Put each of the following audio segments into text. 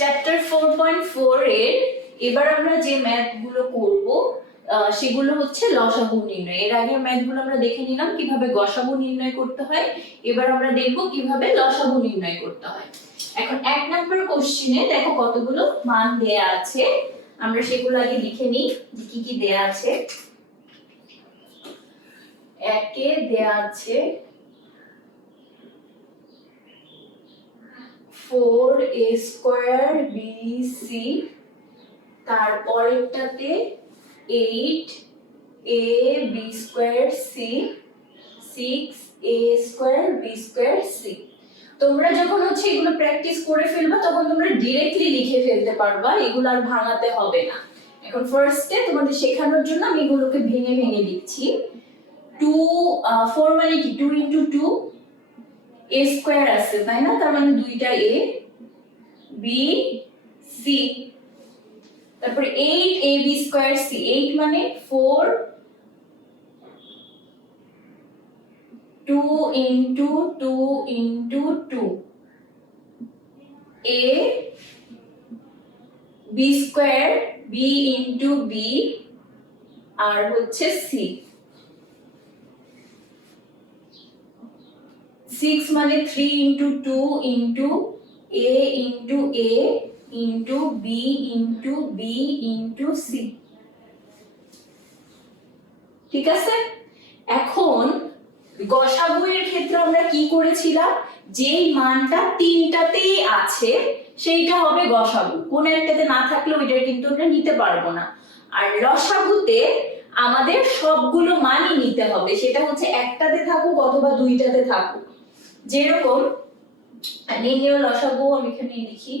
Chapter 4.4 এর এবার আমরা যে ম্যাথগুলো করব সেগুলো হচ্ছে লসাগু নির্ণয়। এর আগে ম্যাথগুলো আমরা দেখে নিলাম কিভাবে গসাগু নির্ণয় করতে হয়, এবার আমরা দেখব কিভাবে লসাগু নির্ণয় করতে হয়। এখন 1 নাম্বার কোশ্চেনে দেখো কতগুলো মান দেয়া আছে, আমরা সেগুলো আগে লিখে নিই কি কি দেয়া আছে। একে দেয়া আছে 4a square bc, তারপরেরটাতে 8ab square c, 6a square b square c। তোমরা যখন হচ্ছে এগুলো প্র্যাকটিস করে ফেলবা তখন তোমরা ডাইরেক্টলি লিখে ফেলতে পারবা, এগুলো আর ভাঙাতে হবে না। এখন ফার্স্টে তোমাদের শেখানোর জন্য আমি এগুলোকে ভেঙে ভেঙে লিখছি। 4 মানে কি 2 into 2 a স্কয়ার আছে তাই না, তার মানে দুইটা a b c, তারপরে 8ab স্কয়ার c, 8 মানে 4 2 into 2 into 2 a b square b into b আর হচ্ছে c, 6 মানে 3 into 2 into a into a into b into b into c। ঠিক আছে, এখন গসাগুর ক্ষেত্রে আমরা কি করেছিলাম, যেই মানটা তিনটাতেই আছে সেইটা হবে গসাগু, কোন একটাতে না থাকলে ওইটা কিন্তু আমরা নিতে পারবো না। আর লসাগুতে আমাদের সবগুলো মানই নিতে হবে, সেটা হচ্ছে একটাতে থাকুক অথবা দুইটাতে থাকুক। যেরকম নির্ণেয় লসাগু, আমি এখানে লিখি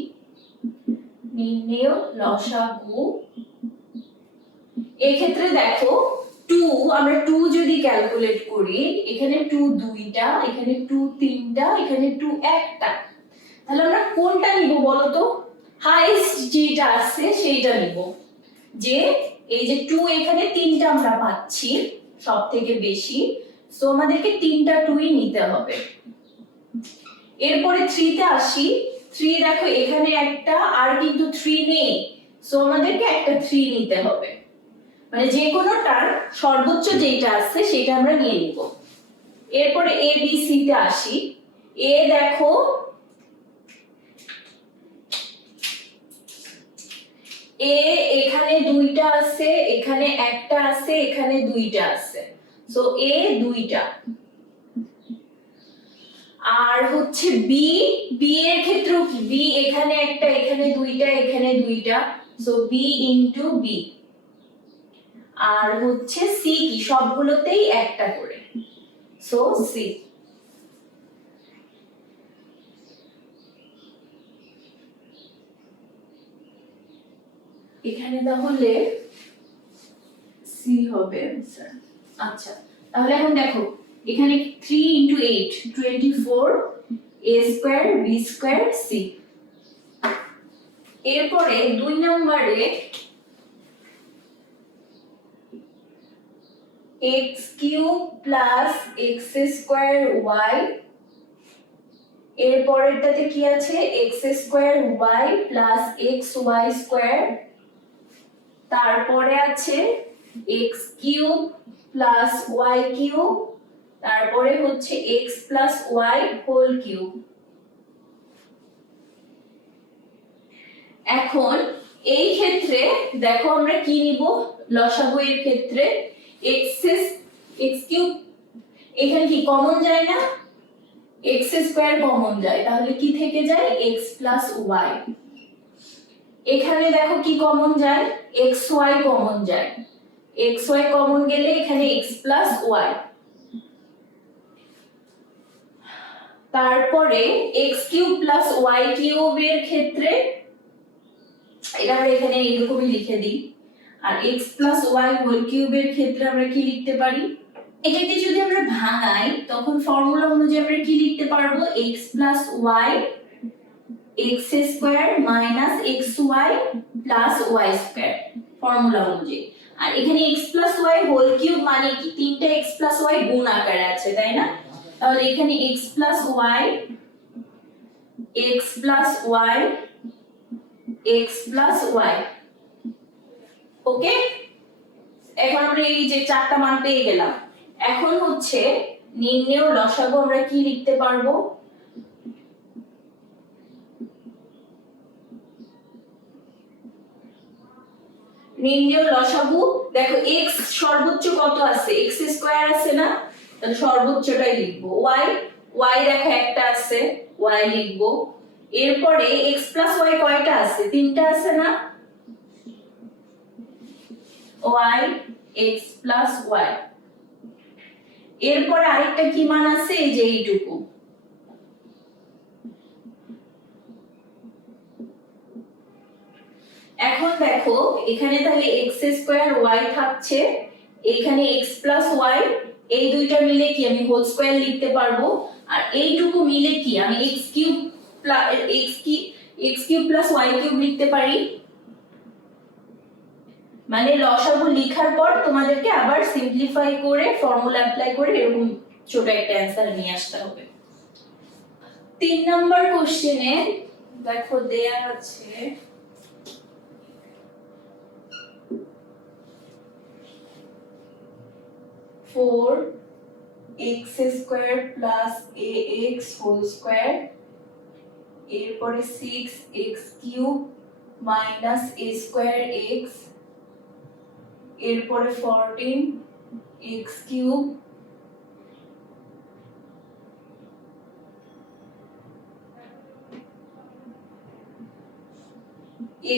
নির্ণেয় লসাগু। এই ক্ষেত্রে দেখো 2, আমরা 2 যদি ক্যালকুলেট করি, এখানে 2 দুইটা, এখানে 2 তিনটা, এখানে 2 একটা, তাহলে আমরা কোনটা নিব বলো তো? হাইয়েস্ট যেটা আছে সেইটা নিব। যে এই যে 2 এখানে তিনটা আমরা পাচ্ছি সবথেকে বেশি, সো আমাদেরকে তিনটা 2ই নিতে হবে। এরপরে 3 তে আসি, 3 দেখো এখানে একটা আর কিন্তু 3 নেই, সো আমাদেরকে একটা 3 নিতে হবে। মানে যে কোনোটার সর্বোচ্চ যেটা আছে সেটা আমরা নিয়ে নিব। এরপরে a b c তে আসি, a দেখো a এখানে দুইটা আছে, এখানে একটা আছে, এখানে দুইটা আছে, সো a দুইটা। আর হচ্ছে b, b এর ক্ষেত্রেও কি b এখানে একটা, এখানে দুইটা, এখানে দুইটা, সো b into b। আর হচ্ছে c কি সবগুলোতেই একটা করে, সো c। এখানে তাহলে c হবে স্যার। আচ্ছা, তাহলে এখন দেখো এখানে 3 into 8 24 a square b square c। এরপরে 2 নম্বরে x cube plus x square y, এর পরেরটাতে কি আছে x square y plus xy square, তারপরে আছে x cube plus y cube, তারপরে হচ্ছে x plus y whole cube. এখন এই ক্ষেত্রে দেখো আমরা কি নিব লসাগু এর ক্ষেত্রে, x কিউব এখানে কি কমন যায় না, x স্কয়ার কমন যায়, তাহলে কি থেকে যায় x প্লাস y। এখানে দেখো কি কমন যায়, xy কমন যায়, xy কমন গেলে এখানে x প্লাস y। তারপরে x cube plus y cube এর ক্ষেত্রে এটা আমরা এখানে এরকমই লিখে দিই। আর x plus y whole cube এর ক্ষেত্রে আমরা কি লিখতে পারি, এটাকে যদি আমরা ভাঙাই তখন ফর্মুলা অনুযায়ী আমরা কি লিখতে পারবো, x plus y x square minus xy plus y square formula অনুযায়ী। আর এখানে x plus y whole cube মানে কি তিনটা x প্লাস y গুণ আকারে আছে তাই না, তাহলে এখানে x plus y x plus y। ওকে, এখন আমরা এই যে চারটা মান পেয়ে গেলাম। এখন হচ্ছে নির্ণেয় লসাগু আমরা কি লিখতে পারবো? নির্ণেয় লসাগু দেখো x সর্বোচ্চ কত আছে, x স্কয়ার আছে না, তাহলে সর্বোচ্চটাই লিখবো। y দেখো একটা আছে, y লিখবো। এরপরে x প্লাস y কয়টা আছে? তিনটা আছে না, y x প্লাস y। এরপরে আরেকটা কি মান আছে, এই যে এইটুকু। এখন দেখো এখানে তাহলে x স্কয়ার y থাকছে, এখানে x প্লাস y, এই দুইটা মিলে কি আমি হোল স্কয়ার লিখতে পারবো। আর এইটুকু মিলে কি আমি x cube plus y cube লিখতে পারি। মানে লসাগু লেখার পর তোমাদেরকে আবার সিম্পলিফাই করে ফর্মুলা অ্যাপ্লাই করে এরকম ছোট একটা অ্যানসার নিয়ে আসতে হবে। 3 নাম্বার কোশ্চেনে দেখো দেয়া আছে four x square plus ax whole square, এরপরে 6x cube minus a square x, এরপরে 14x cube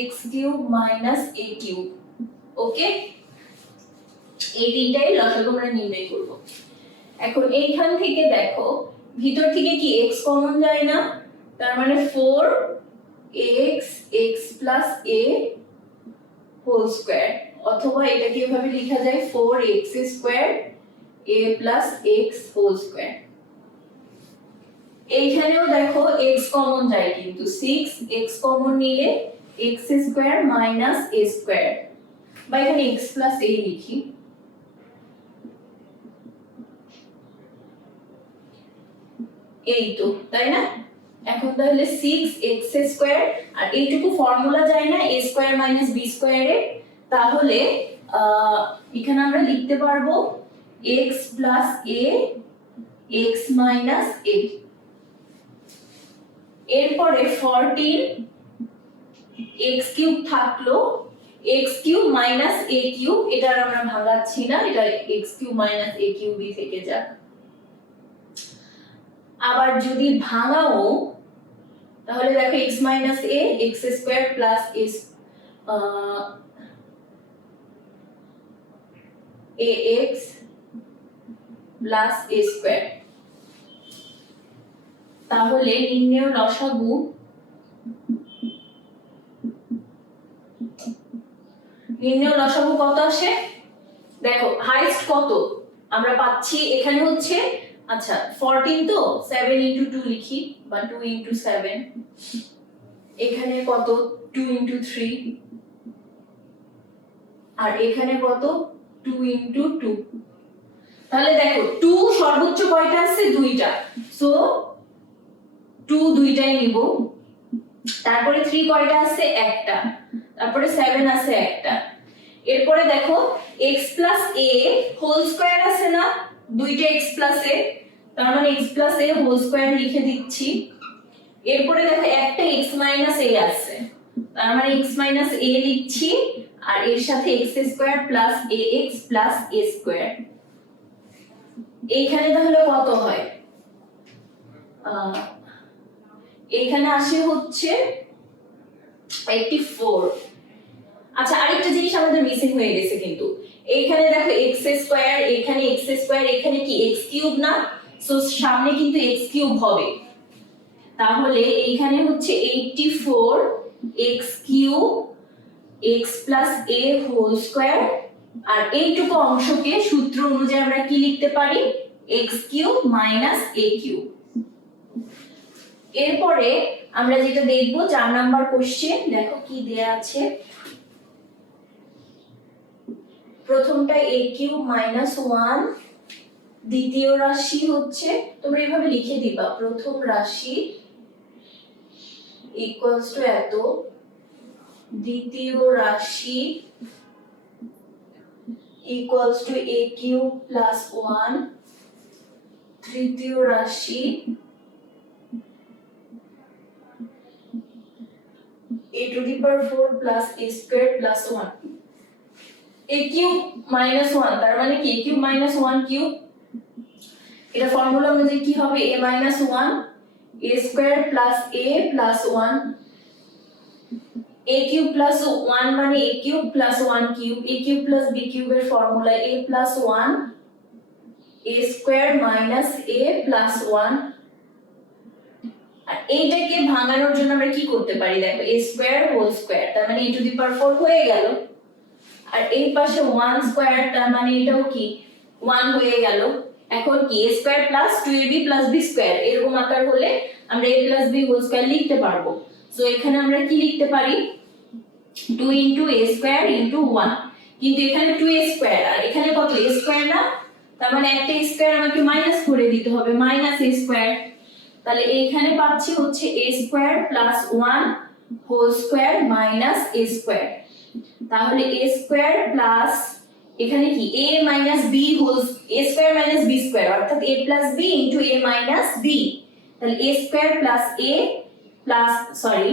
x cube minus a cube. Okay, এই তিনটাই লসাগু আমরা নির্ণয় করব। এখন এইখান থেকে দেখো ভিতর থেকে কি x কমন যায় না, তার মানে 4x x plus a whole square, অথবা এটা কিভাবে লেখা যায় 4x square a plus x whole square. এইখানেও দেখো x কমন যায়, কিন্তু 6x কমন নিলে x square minus a square, বা এখানে x প্লাস a লিখি। এই তো, তাই না? এখন তাহলে 6x স্কয়ার, আর এইটুকু ফর্মুলা যায় না a স্কয়ার মাইনাস b স্কয়ারে, তাহলে এখানে আমরা লিখতে পারবো x plus a x minus a। এরপরে 14 x কিউব থাকলো, x cube minus a cube, এটা আমরা ভাঙাচ্ছি না, এটা x কিউব মাইনাস a কিউবই থেকে যাক। আবার যদি ভাঙাও তাহলে দেখো x minus a x square plus ax plus a square. তাহলে নির্ণেয় লসাগু কত আসে দেখো, হাইস্ট কত আমরা পাচ্ছি এখানে হচ্ছে, আচ্ছা 14 তো 7 ইনটু 2 লিখি, বা 2 ইনটু 7, এখানে কত 2 ইনটু 3, আর এখানে কত 2 ইনটু 2। তাহলে দেখো 2 সর্বোচ্চ কয়টা আছে, দুইটা, সো 2 দুইটাই নিব। তারপরে 3 কয়টা আছে, একটা, তারপরে 7 আছে একটা। এরপরে দেখো x plus a whole square আছে না, দুইটা x প্লাস a, তার মানে x plus a whole square লিখে দিচ্ছি। এরপরে দেখো একটা x মাইনাস a আছে, তার মানে x মাইনাস a লিখছি, আর এর সাথে x square plus ax plus a square. এইখানে তাহলে কত হয়, এইখানে আসে হচ্ছে 84। আচ্ছা আরেকটা জিনিস আমাদের মিসিং হয়ে গেছে, কিন্তু এইখানে দেখো x স্কয়ার, এখানে x স্কয়ার, এখানে কি x কিউব না, সো সামনে কিন্তু x কিউব হবে। তাহলে এইখানে হচ্ছে 84 x cube x plus a whole square, আর এইটুকু অংশকে সূত্র অনুযায়ী আমরা কি লিখতে পারি, x cube minus a cube. এরপরে আমরা যেটা দেখব 4 নাম্বার কোশ্চেন, দেখো কি দেয়া আছে। প্রথমটা a কিউব মাইনাস 1, দ্বিতীয় রাশি হচ্ছে, তোমরা এইভাবে লিখে দিবা, প্রথম রাশি ইকুয়ালস টু এত, দ্বিতীয় রাশি equals to a cube plus 1, তৃতীয় রাশি a to the power 4 plus a squared plus 1, a cube minus 1 তার মানে কি a cube minus 1 cube, এটা ফর্মুলা অনুযায়ী কি হবে a minus 1 a squared plus a plus 1, a cube plus 1 মানে a cube plus 1 cube, a cube plus b cube এর formula a plus 1 a squared minus a plus 1, আর এইটাকে ভাঙানোর জন্য আমরা কি করতে পারি দেখো a square whole square তার মানে a to the power 4 হয়ে গেল, আর এই পাশে 1 স্কয়ার তার মানে এটাও কি 1 হয়ে গেল। এখন কি a square plus 2ab plus b square এরকম আকার হলে আমরা a plus b whole square লিখতে পারবো। সো এখানে আমরা কি লিখতে পারি 2 into a square into 1, কিন্তু এখানে 2a square আর এখানে কত a square না, তার মানে একটা স্কয়ার আমাকে মাইনাস করে দিতে হবে মাইনাস a square, তাহলে এইখানে পাচ্ছি হচ্ছে a square plus 1 whole square minus a square, তাহলে a square plus এখানে কি a minus b whole a square minus b square অর্থাৎ a plus b into a minus b, তাহলে a square plus a plus sorry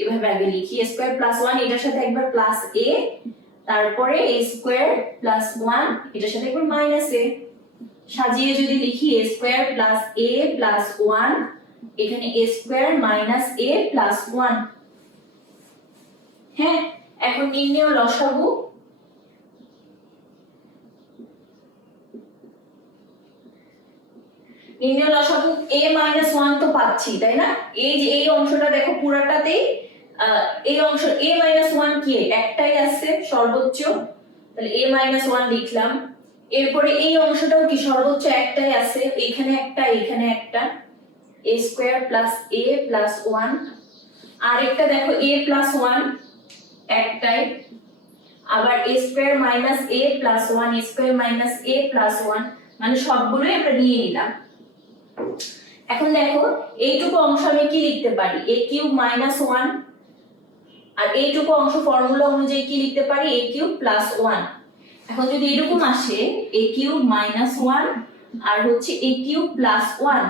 এভাবে আগে লিখি a square plus 1 এটার সাথে একবার plus a, তারপরে a square plus 1 এটার সাথে একবার minus a, সাজিয়ে যদি লিখি a square plus a plus 1 এখানে a square minus a plus 1। হ্যাঁ, এখন নির্ণয় লসাগু, নির্ণয় লসাগু a minus 1 তো পাচ্ছি তাই না, এই যে এই অংশটা দেখো পুরাটাতেই এই অংশ a minus 1 কি একটাই আছে সর্বোচ্চ, তাহলে a minus 1 লিখলাম, এরপরে এই অংশটাও কি সর্বোচ্চ একটাই আছে, এখানে একটা এখানে একটা a square plus a plus 1, আর একটা দেখো a plus 1 একটাই, আবার a square minus a plus 1 a square minus a plus 1 মানে সবগুলোই আমরা নিয়ে নিলাম। এখন দেখো এইটুকু অংশ আমি কি লিখতে পারি a cube minus 1, আর এইটুকু অংশ ফর্মুলা অনুযায়ী কি লিখতে পারি a cube plus 1। এখন যদি এরকম আসে a cube minus 1 আর হচ্ছে a cube plus 1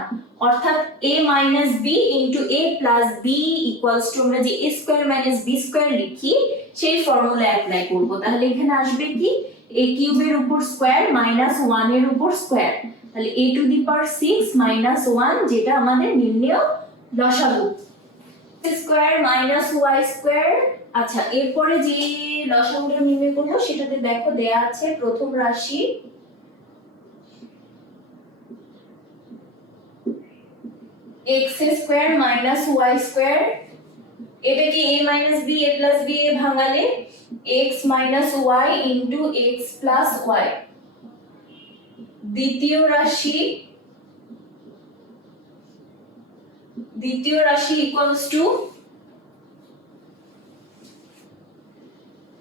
অর্থাৎ a minus b into a plus b equals to আমরা যে a square minus b square লিখি সেই ফর্মুলা অ্যাপ্লাই করব, তাহলে এখানে আসবে কি a cube এর উপর স্কয়ার minus 1 এর উপর স্কয়ার, তাহলে a to the power 6 minus 1 যেটা আমাদের নির্ণেয় লসাগু স্কয়ার minus y স্কয়ার। আচ্ছা এরপরে যে লসাগুটা নির্ণয় করব সেটাতে দেখো দেয়া আছে প্রথম রাশি x square minus y square, এটা কি a minus b a plus b A ভাঙালে x minus y into x plus y, দ্বিতীয় রাশি equals to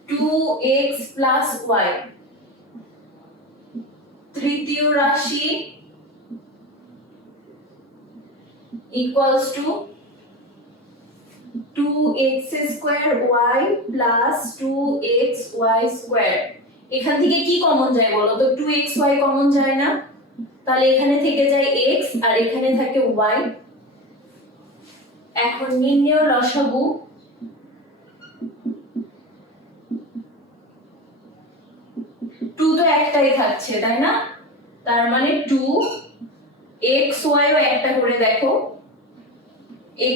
2x plus y, তৃতীয় রাশি equals to 2x square y plus 2xy square, এখান থেকে কি common যায় বলো তো 2xy কমন যায় না, তাহলে এখানে থেকে যায় x আর এখানে থাকে y। এখন নির্ণয় লসাগু টু তো একটাই থাকছে তাই না, তার মানে 2xy ও একটা করে দেখো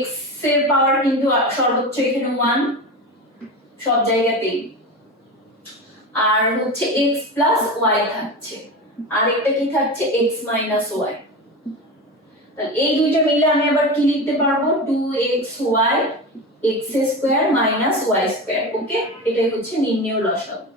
x এর পাওয়ার কিন্তু সর্বোচ্চ এখানে 1 সব জায়গাতেই, আর হচ্ছে x plus y থাকছে আর একটা কি থাকছে x minus y, তাহলে এই দুইটা মিলে আমি আবার কি লিখতে পারবো 2xy x square minus y square. Okay, এটাই হচ্ছে নির্ণেয় লসাগু।